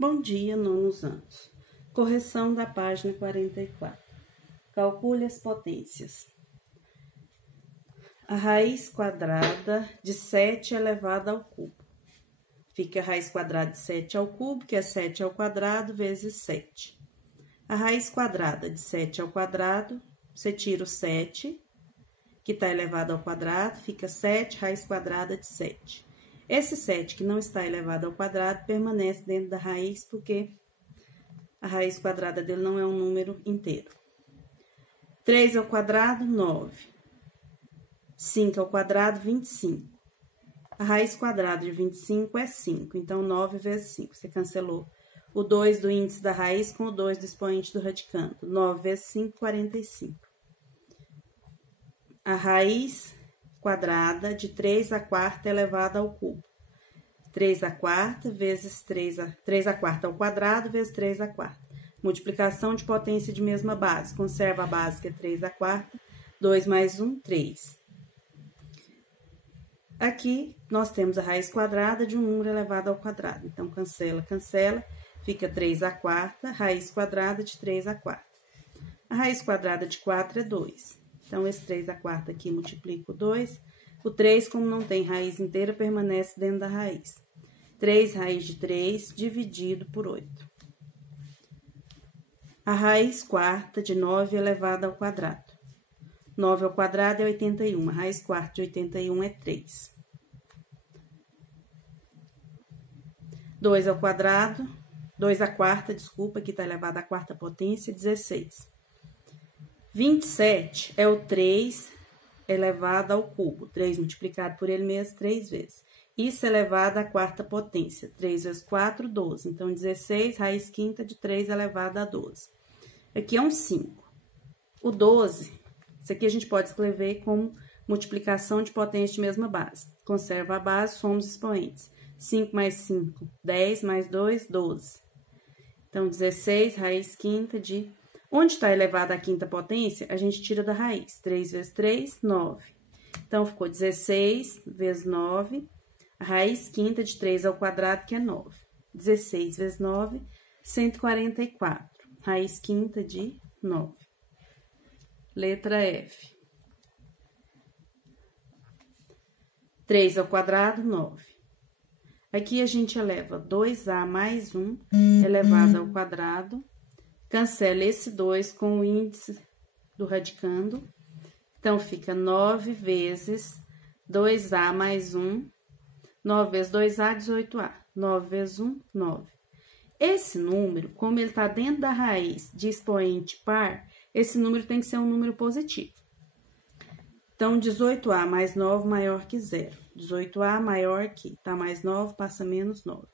Bom dia, nonos anos. Correção da página 44. Calcule as potências. A raiz quadrada de 7 elevada ao cubo. Fica a raiz quadrada de 7 ao cubo, que é 7 ao quadrado, vezes 7. A raiz quadrada de 7 ao quadrado, você tira o 7, que está elevado ao quadrado, fica 7 raiz quadrada de 7. Esse 7 que não está elevado ao quadrado permanece dentro da raiz porque a raiz quadrada dele não é um número inteiro. 3 ao quadrado, 9. 5 ao quadrado, 25. A raiz quadrada de 25 é 5, então 9 vezes 5. Você cancelou o 2 do índice da raiz com o 2 do expoente do radicando. 9 vezes 5, 45. A raiz quadrada de 3 à quarta elevada ao cubo. 3 à quarta vezes 3 à quarta ao quadrado vezes 3 à quarta. Multiplicação de potência de mesma base. Conserva a base que é 3 à quarta. 2 mais 1, 3. Aqui, nós temos a raiz quadrada de um número elevado ao quadrado. Então, cancela, cancela. Fica 3 à quarta, raiz quadrada de 3 à quarta. A raiz quadrada de 4 é 2. Então, esse 3 à quarta aqui multiplica o 2. O 3, como não tem raiz inteira, permanece dentro da raiz. 3 raiz de 3 dividido por 8. A raiz quarta de 9 elevada ao quadrado. 9 ao quadrado é 81. A raiz quarta de 81 é 3. 2 ao quadrado, 2 à quarta, desculpa, aqui está elevado à quarta potência, 16. 27 é o 3 elevado ao cubo. 3 multiplicado por ele mesmo 3 vezes. Isso elevado à quarta potência. 3 vezes 4, 12. Então, 16, raiz quinta de 3 elevado a 12. Aqui é um 5. O 12, isso aqui a gente pode escrever como multiplicação de potência de mesma base. Conserva a base, somos expoentes. 5 mais 5, 10, mais 2, 12. Então, 16, raiz quinta de... Onde está elevada a quinta potência, a gente tira da raiz. 3 vezes 3, 9. Então, ficou 16 vezes 9, a raiz quinta de 3 ao quadrado, que é 9. 16 vezes 9, 144. Raiz quinta de 9. Letra F. 3 ao quadrado, 9. Aqui a gente eleva 2a mais 1 elevado ao quadrado. Cancela esse 2 com o índice do radicando. Então, fica 9 vezes 2a mais 1. 9 vezes 2a, 18a. 9 vezes 1, 9. Esse número, como ele está dentro da raiz de expoente par, esse número tem que ser um número positivo. Então, 18a mais 9 maior que 0. 18a maior que, tá mais 9, passa menos 9.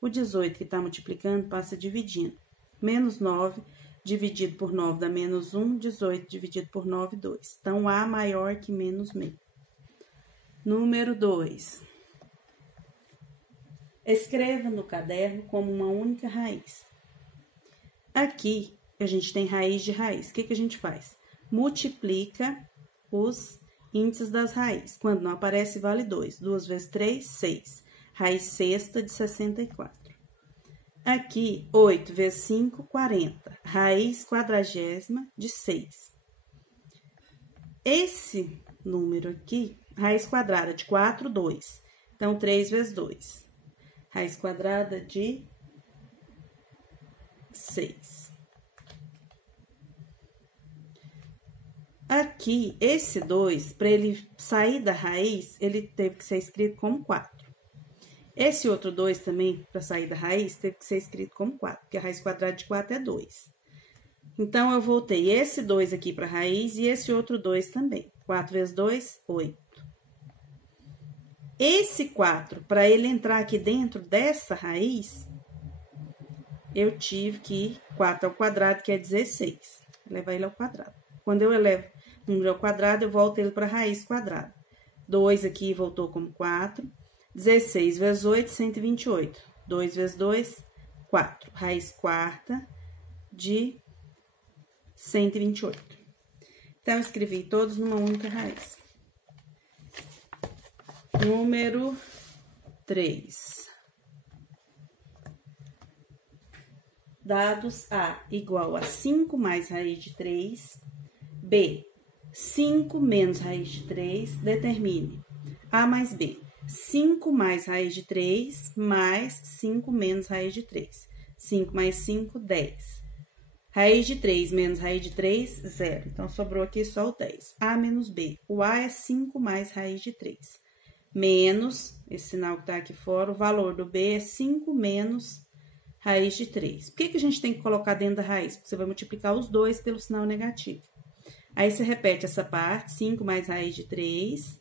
O 18 que está multiplicando, passa dividindo. Menos 9 dividido por 9 dá menos 1, 18 dividido por 9, 2. Então, a maior que menos meio. Número 2. Escreva no caderno como uma única raiz. Aqui, a gente tem raiz de raiz. O que a gente faz? Multiplica os índices das raízes. Quando não aparece, vale 2. 2 vezes 3, 6. Raiz sexta de 64. Aqui, 8 vezes 5, 40. Raiz quadragésima de 6. Esse número aqui, raiz quadrada de 4, 2. Então, 3 vezes 2. Raiz quadrada de 6. Aqui, esse 2, para ele sair da raiz, ele teve que ser escrito como 4. Esse outro 2 também, para sair da raiz, teve que ser escrito como 4, porque a raiz quadrada de 4 é 2. Então, eu voltei esse 2 aqui para a raiz e esse outro 2 também. 4 vezes 2, 8. Esse 4, para ele entrar aqui dentro dessa raiz, eu tive que ir 4 ao quadrado, que é 16. Levar ele ao quadrado. Quando eu elevo o número ao quadrado, eu volto ele para a raiz quadrada. 2 aqui voltou como 4. 16 vezes 8, 128. 2 vezes 2, 4. Raiz quarta de 128. Então, eu escrevi todos numa única raiz. Número 3. dados A igual a 5 mais raiz de 3, B, 5 menos raiz de 3, determine A mais B. 5 mais raiz de 3, mais 5 menos raiz de 3. 5 mais 5, 10. Raiz de 3 menos raiz de 3, 0. Então, sobrou aqui só o 10. A menos B. O A é 5 mais raiz de 3. Menos, esse sinal que tá aqui fora, o valor do B é 5 menos raiz de 3. Por que a gente tem que colocar dentro da raiz? Porque você vai multiplicar os dois pelo sinal negativo. Aí, você repete essa parte, 5 mais raiz de 3...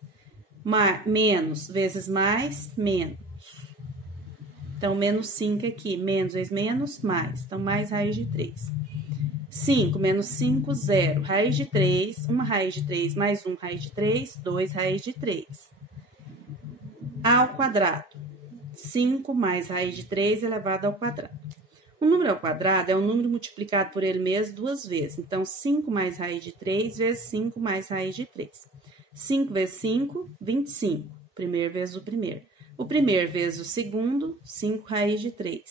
menos vezes mais, menos. Então, menos 5 aqui, menos vezes menos, mais. Então, mais raiz de 3. 5 menos 5, 0. Raiz de 3, 1 raiz de 3 mais 1 raiz de 3, 2 raiz de 3. A ao quadrado. 5 mais raiz de 3 elevado ao quadrado. O número ao quadrado é um número multiplicado por ele mesmo duas vezes. Então, 5 mais raiz de 3 vezes 5 mais raiz de 3. 5 vezes 5, 25. Primeiro vezes o primeiro. O primeiro vezes o segundo, 5 raiz de 3.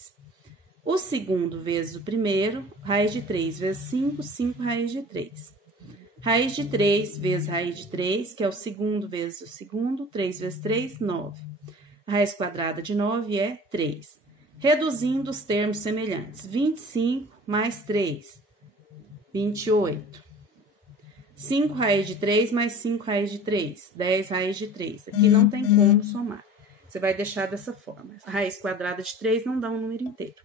O segundo vezes o primeiro, raiz de 3 vezes 5, 5 raiz de 3. Raiz de 3 vezes raiz de 3, que é o segundo vezes o segundo, 3 vezes 3, 9. A raiz quadrada de 9 é 3. Reduzindo os termos semelhantes. 25 mais 3, 28. 5 raiz de 3 mais 5 raiz de 3, 10 raiz de 3. Aqui não tem como somar. Você vai deixar dessa forma. A raiz quadrada de 3 não dá um número inteiro.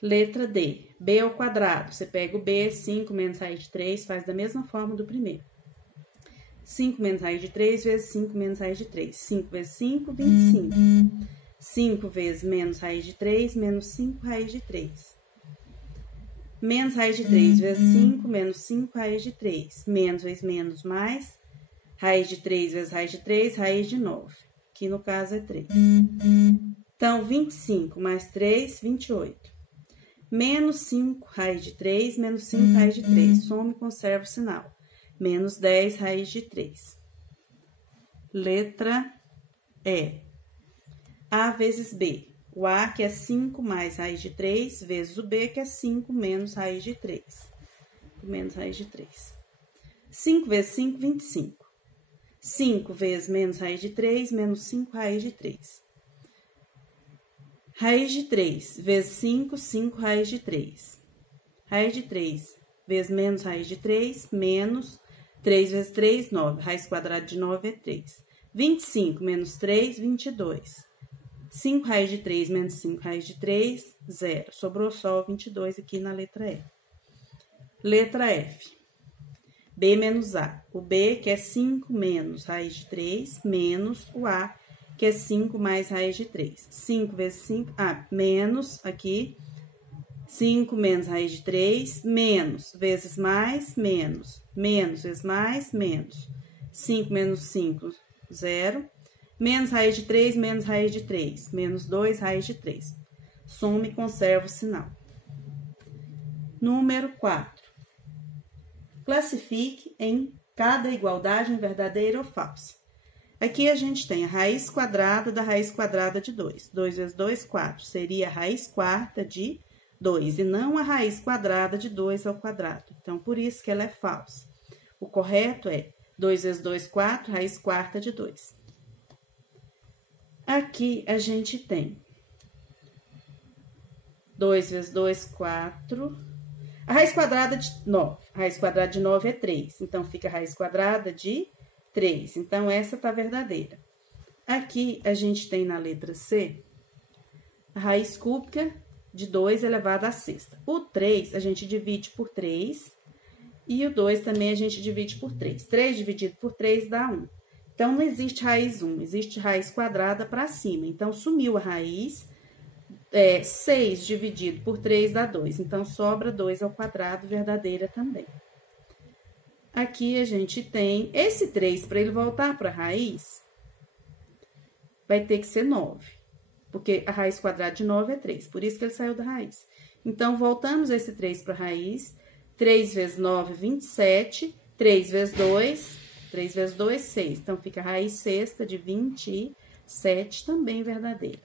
Letra D. B ao quadrado. Você pega o B, 5 menos raiz de 3, faz da mesma forma do primeiro. 5 menos raiz de 3 vezes 5 menos raiz de 3. 5 vezes 5, 25. 5 vezes menos raiz de 3, menos 5 raiz de 3. Menos raiz de 3 vezes 5, menos 5 raiz de 3. Menos vezes menos, mais. Raiz de 3 vezes raiz de 3, raiz de 9. Que no caso é 3. Então, 25 mais 3, 28. Menos 5 raiz de 3, menos 5 raiz de 3. Soma e conserva o sinal. Menos 10 raiz de 3. Letra E. A vezes B. O A, que é 5 mais raiz de 3, vezes o B, que é 5 menos raiz de 3. Menos raiz de 3. 5 vezes 5, 25. 5 vezes menos raiz de 3, menos 5 raiz de 3. Raiz de 3 vezes 5, 5 raiz de 3. Raiz de 3 vezes menos raiz de 3, menos 3 vezes 3, 9. Raiz quadrada de 9 é 3. 25 menos 3, 22. 5 raiz de 3 menos 5 raiz de 3, 0. Sobrou só o 22 aqui na letra E. Letra F. B menos A. O B, que é 5 menos raiz de 3, menos o A, que é 5 mais raiz de 3. 5 vezes 5, menos aqui, 5 menos raiz de 3, menos, vezes mais, menos. Menos vezes mais, menos. 5 menos 5, 0. Menos raiz de 3, menos raiz de 3. Menos 2, raiz de 3. Soma e conserva o sinal. Número 4. Classifique em cada igualdade verdadeira ou falsa. Aqui a gente tem a raiz quadrada da raiz quadrada de 2. 2 vezes 2, 4. Seria a raiz quarta de 2 e não a raiz quadrada de 2 ao quadrado. Então, por isso que ela é falsa. O correto é 2 vezes 2, 4, raiz quarta de 2. Aqui a gente tem 2 vezes 2, 4. A raiz quadrada de 9. A raiz quadrada de 9 é 3. Então, fica a raiz quadrada de 3. Então, essa tá verdadeira. Aqui, a gente tem na letra C, a raiz cúbica de 2 elevado à sexta. O 3, a gente divide por 3. E o 2 também a gente divide por 3. 3 dividido por 3 dá 1. Então, não existe raiz 1, existe raiz quadrada para cima. Então, sumiu a raiz. 6 dividido por 3 dá 2. Então, sobra 2 ao quadrado, verdadeira também. Aqui, a gente tem esse 3, para ele voltar para a raiz, vai ter que ser 9. Porque a raiz quadrada de 9 é 3, por isso que ele saiu da raiz. Então, voltamos esse 3 para a raiz. 3 vezes 9, 27. 3 vezes 2... 3 vezes 2, 6. Então, fica a raiz sexta de 27, também verdadeira.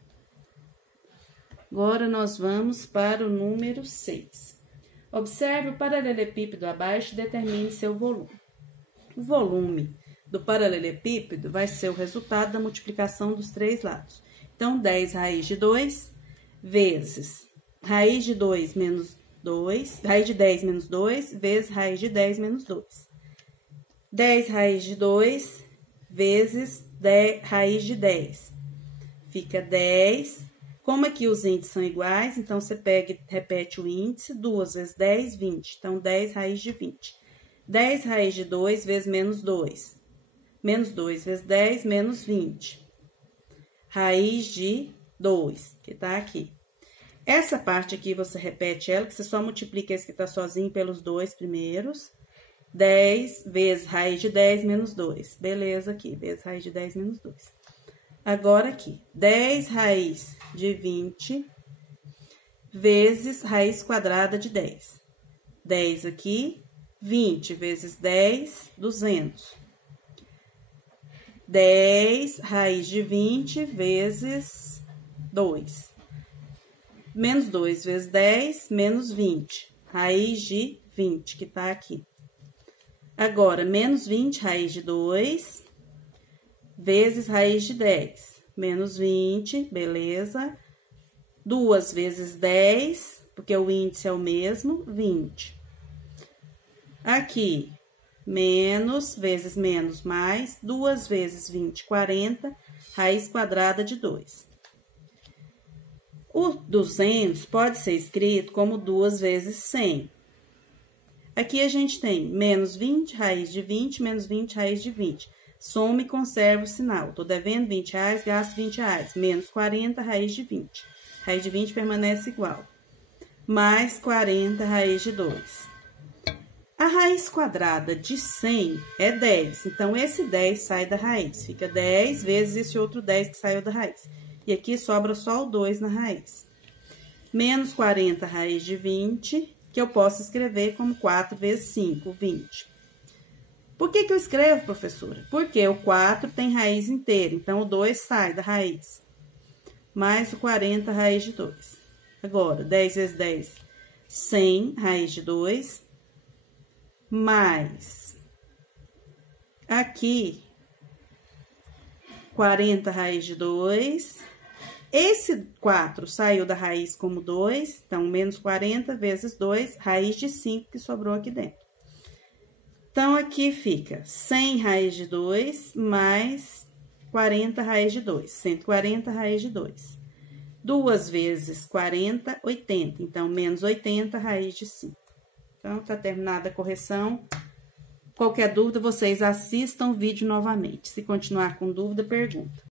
Agora, nós vamos para o número 6. Observe o paralelepípedo abaixo e determine seu volume. O volume do paralelepípedo vai ser o resultado da multiplicação dos três lados. Então, 10 raiz de 2 vezes raiz de 2 menos 2, raiz de 10 menos 2, vezes raiz de 10 menos 2. 10 raiz de 2 vezes raiz de 10. Fica 10. Como aqui os índices são iguais, então, você pega e repete o índice, 2 vezes 10, 20. Então, 10 raiz de 20. 10 raiz de 2 vezes menos 2. Menos 2 vezes 10, menos 20. Raiz de 2, que tá aqui. Essa parte aqui, você repete ela, que você só multiplica esse que tá sozinho pelos dois primeiros. 10 vezes raiz de 10 menos 2. Beleza aqui, vezes raiz de 10 menos 2. Agora aqui, 10 raiz de 20 vezes raiz quadrada de 10. 10 aqui, 20 vezes 10, 200. 10 raiz de 20 vezes 2. Menos 2 vezes 10, menos 20. Raiz de 20, que tá aqui. Agora, menos 20 raiz de 2 vezes raiz de 10. Menos 20, beleza. 2 vezes 10, porque o índice é o mesmo, 20. Aqui, menos vezes menos mais, 2 vezes 20, 40, raiz quadrada de 2. O 200 pode ser escrito como 2 vezes 100. Aqui a gente tem menos 20, raiz de 20, menos 20, raiz de 20. Soma e conserva o sinal. Tô devendo 20 reais, gasto 20 reais. Menos 40, raiz de 20. Raiz de 20 permanece igual. Mais 40, raiz de 2. A raiz quadrada de 100 é 10. Então, esse 10 sai da raiz. Fica 10 vezes esse outro 10 que saiu da raiz. E aqui sobra só o 2 na raiz. Menos 40 raiz de 20, que eu posso escrever como 4 vezes 5, 20. Por que eu escrevo, professora? Porque o 4 tem raiz inteira, então o 2 sai da raiz. Mais o 40 raiz de 2. Agora, 10 vezes 10, 100 raiz de 2. Mais, aqui, 40 raiz de 2. Esse 4 saiu da raiz como 2, então, menos 40 vezes 2, raiz de 5 que sobrou aqui dentro. Então, aqui fica 100 raiz de 2 mais 40 raiz de 2, 140 raiz de 2. 2 vezes 40, 80, então, menos 80 raiz de 5. Então, tá terminada a correção. Qualquer dúvida, vocês assistam o vídeo novamente. Se continuar com dúvida, pergunta.